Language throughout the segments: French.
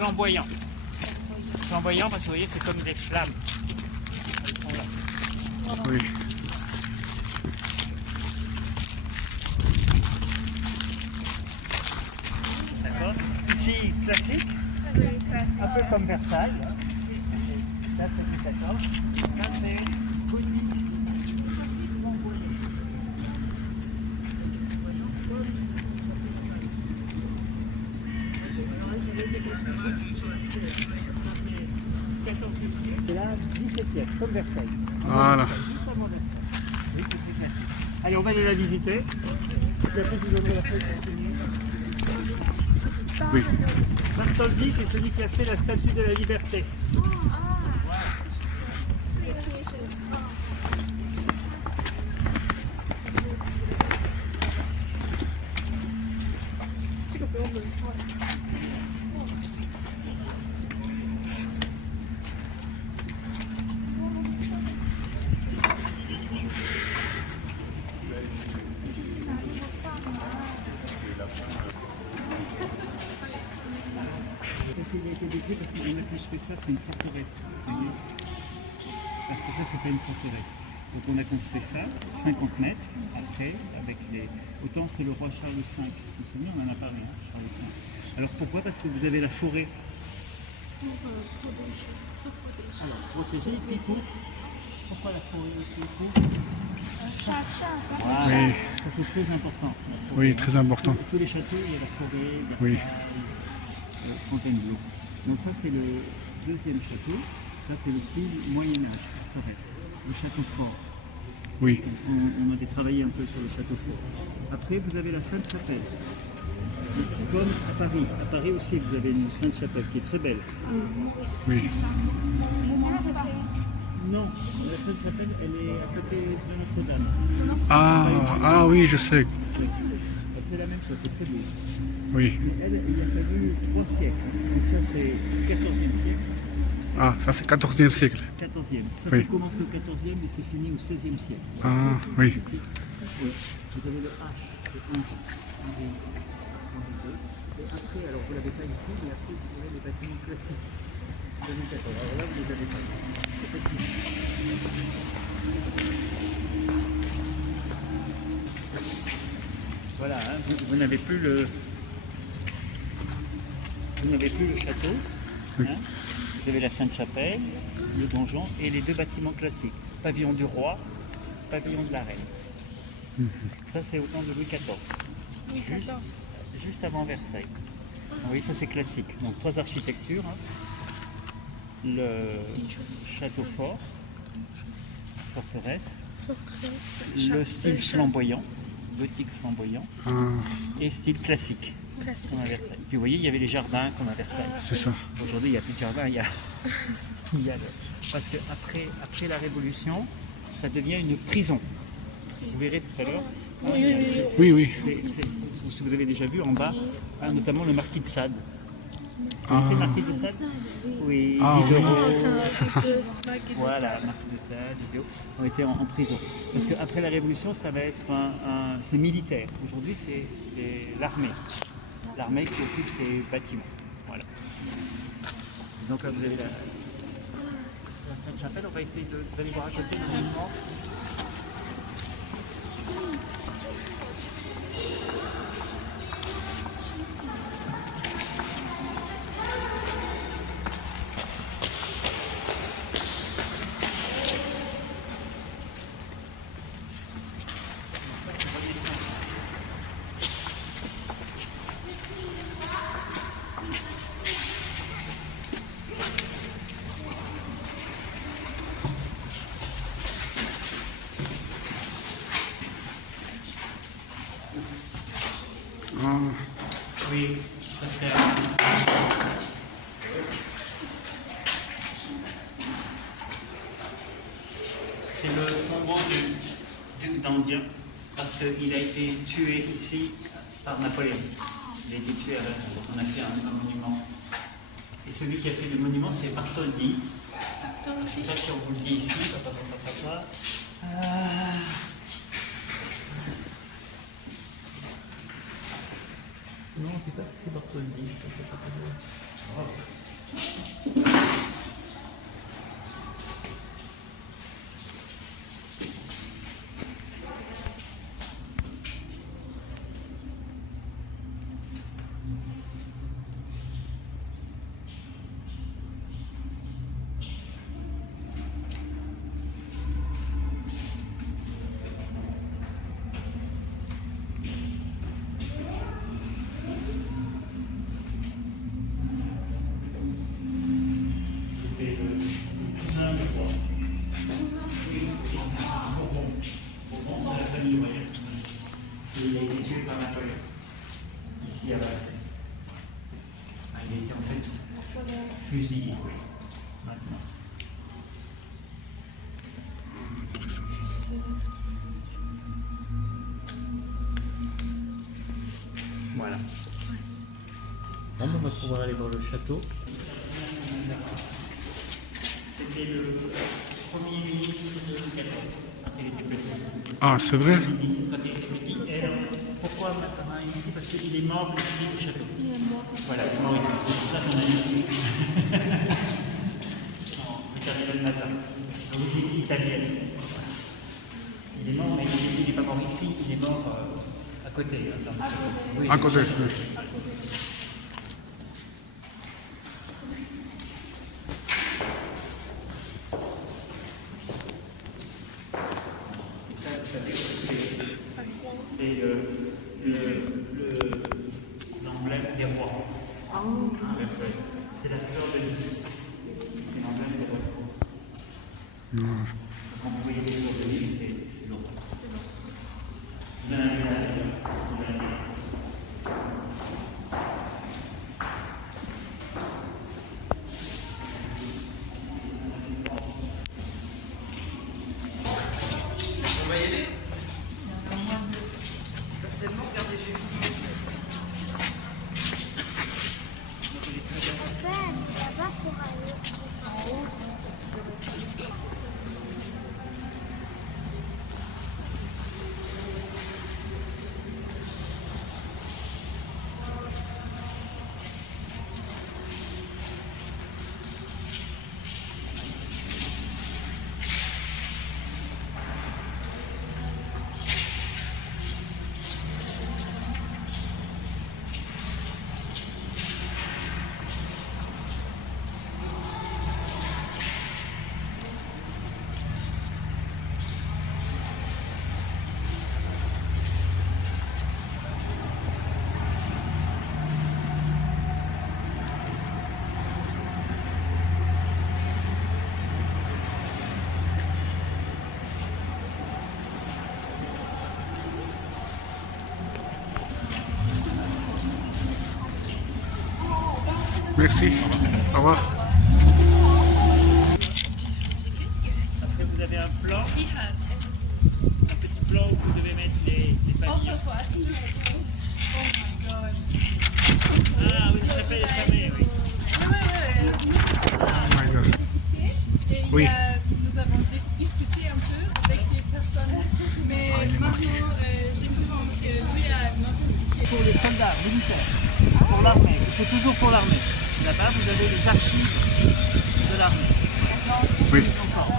flamboyant. Flamboyant parce que vous voyez, c'est comme des flammes. Elles sont là. Oui. D'accord. Ici, classique, un peu comme Versailles. Hein. Là, c'est Louis XIV. Là, c'est gothique. C'est là, 17e, comme Versailles. Voilà. Oui, c'est plus classique. Allez, on va aller la visiter. Et après, je vous donnerai la feuille pour signer. Oui. Bartholdi, c'est celui qui a fait la statue de la liberté. Il a été décrit parce qu'on a plus que ça, c'est une forteresse. Vous voyez, parce que ça, c'est pas une forteresse. Donc on a construit ça, 50 mètres, après, avec les... Autant c'est le roi Charles V, vous vous souvenez, on en a parlé, hein, Charles V. Alors pourquoi? Parce que vous avez la forêt. Alors, protéger, il court. Pourquoi la forêt aussi court? Voilà, Oui. ça c'est très important. Oui, très important. Tous les châteaux, il y a la forêt, Oui. Fontainebleau. Donc ça c'est le deuxième château. Ça c'est le style Moyen-Âge, forteresse, le château fort. Oui. On avait travaillé un peu sur le château fort. Après vous avez la Sainte-Chapelle. Comme à Paris. À Paris aussi vous avez une Sainte-Chapelle qui est très belle. Oui. Non, la Sainte-Chapelle elle est à côté de Notre-Dame. Ah oui, je sais. C'est la même chose, c'est très beau. Oui. Mais elle, il a fallu 3 siècles. Donc ça c'est 14e siècle. Ah, ça c'est 14e siècle. 14e. Ça Oui. c'est commencé au 14e et c'est fini au 16e siècle. Ah, oui. Ouais. Vous avez le H, le 11, Henri II. Et après, alors vous ne l'avez pas ici, mais après vous avez les bâtiments classiques. 2014. Alors là, vous les avez pas. C'est petit. Voilà, hein, vous n'avez plus le... Vous n'avez plus le château. Hein. Vous avez la Sainte-Chapelle, le donjon et les deux bâtiments classiques. Pavillon du roi, pavillon de la reine. Ça c'est au temps de Louis XIV. Louis XIV. Juste avant Versailles. Oui, ça c'est classique. Donc 3 architectures. Hein. Le château fort, forteresse, le style flamboyant, gothique flamboyant, Ah, et style classique. Classique. Comme à Versailles. Puis vous voyez, il y avait les jardins comme à Versailles. c'est ça. Aujourd'hui, il n'y a plus de jardin, il y a parce que après la Révolution, ça devient une prison. Vous verrez tout à l'heure. Oui. Si vous avez déjà vu en bas, hein, notamment le marquis de Sade. Vous Ah. connaissez le marquis de Sade? Oui, Ah, oui. Diderot. Voilà, marquis de Sade, Diderot, ont été en prison. Parce qu'après la Révolution, ça va être c'est militaire. Aujourd'hui, c'est l'armée. L'armée qui occupe ces bâtiments. Voilà. Donc là, vous avez la Sainte-Chapelle. On va essayer d'aller voir à côté le monument. Ah, Oui, ça c'est le tombeau du duc d'Enghien parce qu'il a été tué ici par Napoléon. Il a été tué à Versailles, donc on a fait un monument. Et celui qui a fait le monument, c'est Bartholdi. Je ne sais pas si on vous le dit ici. Non, je ne sais pas si c'est Bartholdi. fusillé. Maintenant. Voilà. Bon, on va pouvoir aller voir le château. C'était le premier ministre de Louis XIV, quand il était petit. Ah, c'est vrai? Quand il était petit. Et alors, pourquoi Mazarin ici? Parce qu'il est mort ici au château. Il est mort. Voilà, il est mort ici. C'est pour ça qu'on a dit. Le cardinal Mazarin, d'origine italienne. Il est mort, mais il n'est pas mort ici, il est mort à côté. Oui, À côté, oui. c'est l'emblème des rois. C'est la fleur de lys. C'est l'emblème des rois de France. Donc, quand vous voyez les fleurs de lys, c'est l'or. Vous en avez là, vous en avez là. Merci. Au revoir. Après, vous avez un plan. Un petit plan où vous devez mettre les papiers. Ah, oui, ça s'appelle les oui. Oh my God. Et Oui. nous avons discuté un peu avec les personnes, mais maintenant j'ai compris que lui a notre ticket. Pour les soldats militaires, pour l'armée, c'est toujours pour l'armée. Là-bas, vous avez les archives de l'armée. Oui. Encore.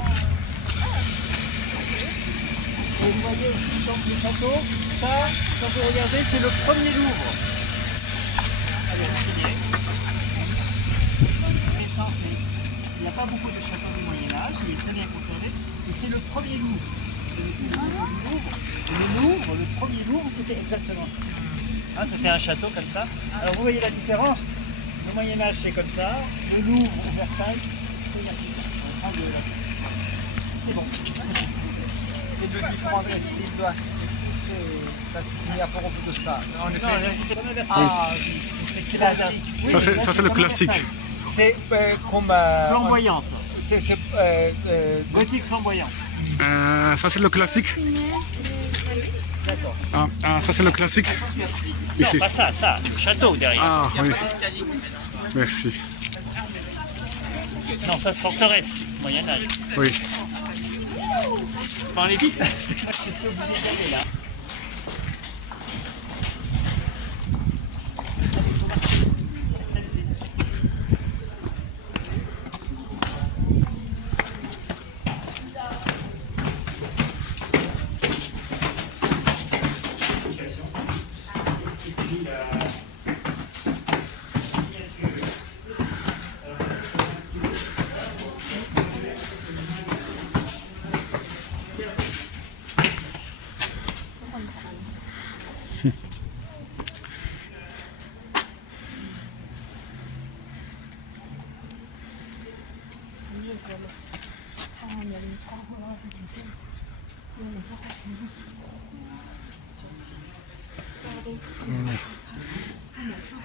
Et vous voyez aussi donc le château, ça, quand vous regardez, c'est le premier Louvre. Allez, signé. Il n'y a pas beaucoup de châteaux du Moyen-Âge, il est très bien conservé, et c'est le premier Louvre. Et le Louvre, le premier Louvre, c'était exactement ça. Ah, c'était un château comme ça. Alors vous voyez la différence. Le Moyen-Âge, c'est comme ça. Le Louvre, au Versailles, c'est la différence. C'est bon. C'est deux différents styles. Ça se finit à propos de ça. En effet, Non, là, c'était comme le Versailles. ah, oui, c'est classique. Ça, c'est le classique. C'est comme. Flamboyant, ça. C'est Gothique flamboyant. Ça, c'est le classique. D'accord. Ça, c'est le classique. Ici. Non, pas ça, ça, le château derrière. Ah, oui. Merci. Non, ça, forteresse, Moyen-Âge. Oui. Parlez vite, parce que je suis obligé d'aller là.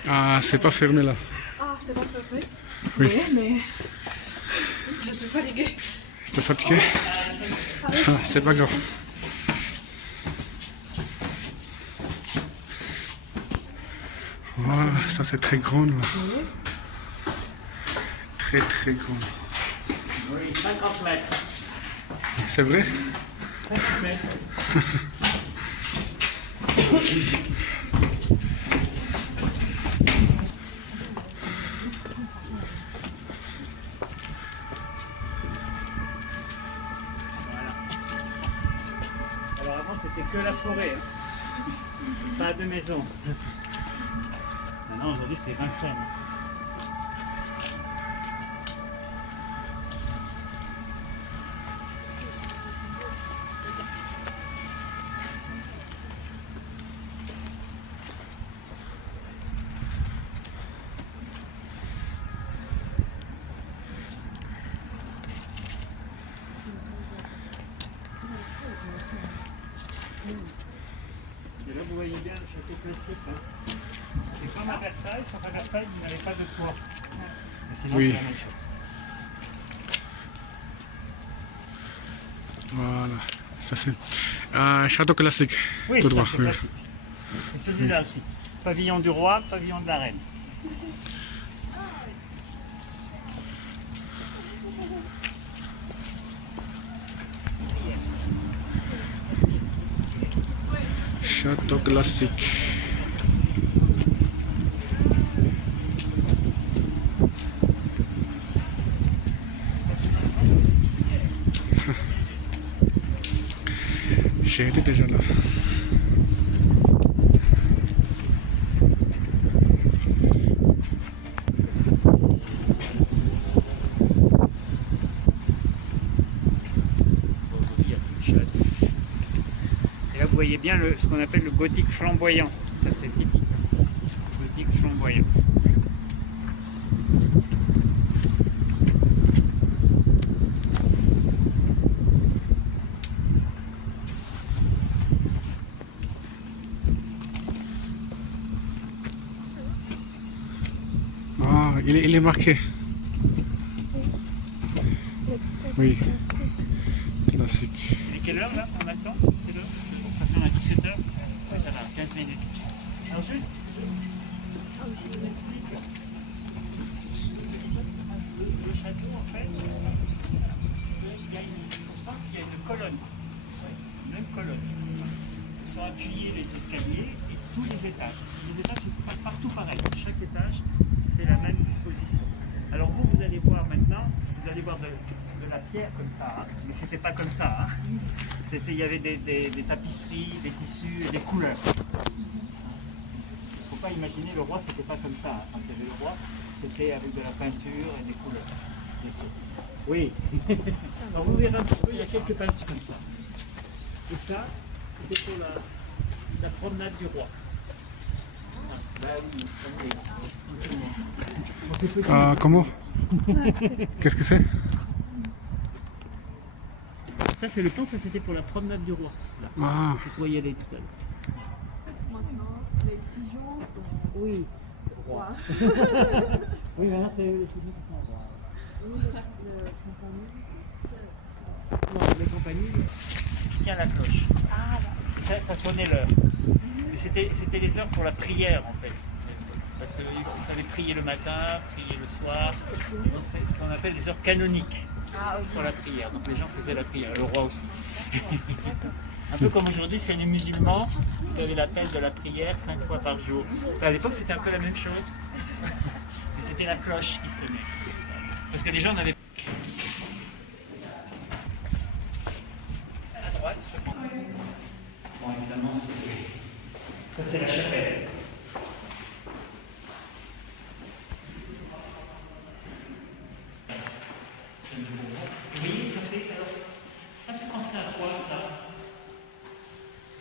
Ah, c'est pas fermé là. Ah, c'est pas très vrai. Oui. Mais je suis fatiguée. T'es fatigué? Ah, c'est pas grave. Voilà, ça c'est très grand là. Très très grand. Oui, 50 mètres. C'est vrai? 50 mètres. Voilà. Alors avant c'était que la forêt, hein. Pas de maison. Maintenant aujourd'hui c'est Vincennes. Et là, vous voyez bien le château classique. Hein. C'est comme à Versailles, sauf à Versailles, vous n'avez pas de toit. Mais sinon, Oui. c'est la même chose. Voilà. Ça c'est un château classique. Oui, Tout ça, droit, c'est oui. classique. Et celui-là aussi. Pavillon du roi, pavillon de la reine. Château classique. J'ai été déjà là. Il y a plus de chasse. Et là, vous voyez bien ce qu'on appelle le gothique flamboyant. Ça, c'est typique. Gothique flamboyant. Ah, il est marqué. Oui. Classique. Il est quelle heure là? On a le temps? Quelle heure? On préfère à 17h? Ouais, ça va, 15 minutes. Alors juste, je vous explique. Le château, en fait, on sent qu'il y a une colonne. Une même colonne. Ils sont appuyés les escaliers et tous les étages. Les étages, c'est pas partout pareil. Chaque étage, c'est la même disposition. Alors vous allez voir maintenant, vous allez voir de la pierre comme ça, hein. Mais c'était pas comme ça. Hein. Il y avait des tapisseries, des tissus et des couleurs. Il ne faut pas imaginer le roi, c'était pas comme ça. Hein. Quand il y avait le roi, c'était avec de la peinture et des couleurs. Oui. Alors vous verrez un petit peu, il y a quelques peintures comme ça. Et ça, c'était pour la promenade du roi. Bah oui, Ah, comment? Qu'est-ce que c'est? ça c'est le plan, ça c'était pour la promenade du roi. Là. Ah, Vous pourriez y aller tout à l'heure. Maintenant, les pigeons sont Oui. rois. Oui, maintenant c'est les pigeons qui sont rois. Non, les compagnies. Qui tient la cloche. Ah, Ça sonnait l'heure. Et c'était les heures pour la prière en fait. Parce qu'il fallait prier le matin, prier le soir. Et donc c'est ce qu'on appelle les heures canoniques pour la prière. Donc les gens faisaient la prière, le roi aussi. Un peu comme aujourd'hui, c'est les musulmans, vous avez l'appel de la prière 5 fois par jour. À l'époque, c'était un peu la même chose. Mais c'était la cloche qui sonnait. Parce que les gens n'avaient pas. À droite, je pense. Bon, évidemment, ça c'est la chapelle. Oui, ça fait penser à quoi ça?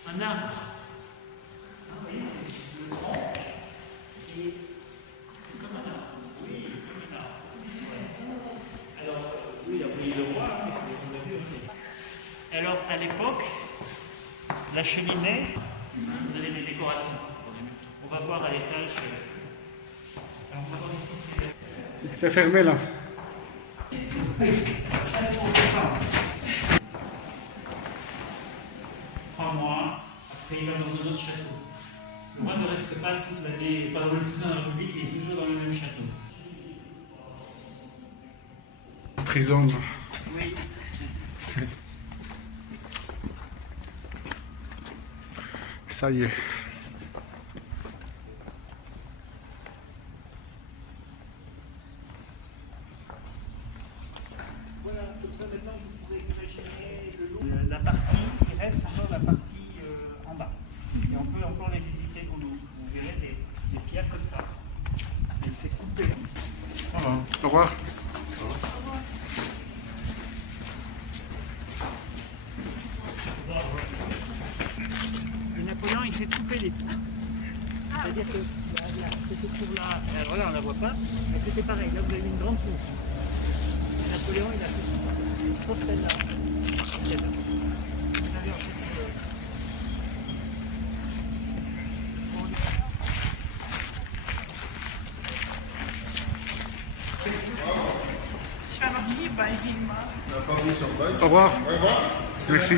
Un arbre. Ah oui, c'est le tronc. Et c'est comme un arbre. Oui, comme un arbre. Ouais. Alors, oui, après le roi, hein, vous l'avez aussi. Alors, à l'époque, la cheminée donnait des décorations. On va voir à l'étage. Alors, on va voir ici. C'est fermé là. Trois mois, après il va dans un autre château. Le roi ne reste pas toute l'année, pendant le président de la République, il est toujours dans le même château. Prison. Oui. Ça y est. Voilà, comme ça maintenant vous pouvez imaginer le long. La partie, il reste encore la partie en bas. Et on peut encore les visiter, vous verrez des pierres comme ça. Elle fait couper. Voilà. Au revoir. Et Napoléon, il fait couper les pierres. C'est-à-dire que cette tour-là, alors là on la voit pas, mais c'était pareil. Là vous avez une grande tour. Et Napoléon, il a fait tout ça. Sauf celle-là. Celle-là. Vous avez en fait Au revoir. Merci.